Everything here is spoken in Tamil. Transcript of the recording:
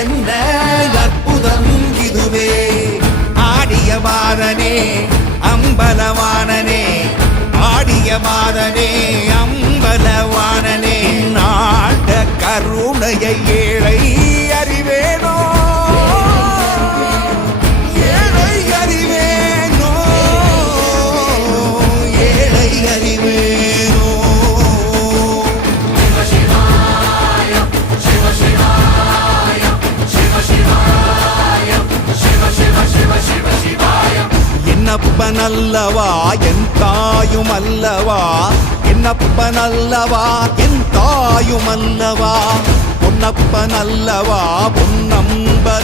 என்ன அற்புதம் இதுவே ஆடிய மாதனே அம்பலவானனே ஆடிய மாதனே அம்பலவானனே நாட கருணையை ஏழை அறிவேனோ ஏழை அறிவேனோ ஏழை அறிவேனோ என்னப்பனல்லவா என் தாயும் அல்லவா என்னப்பனல்லவா என் தாயும் அல்லவா பொன்னப்பனல்லவா பொன்னம்பலவானவா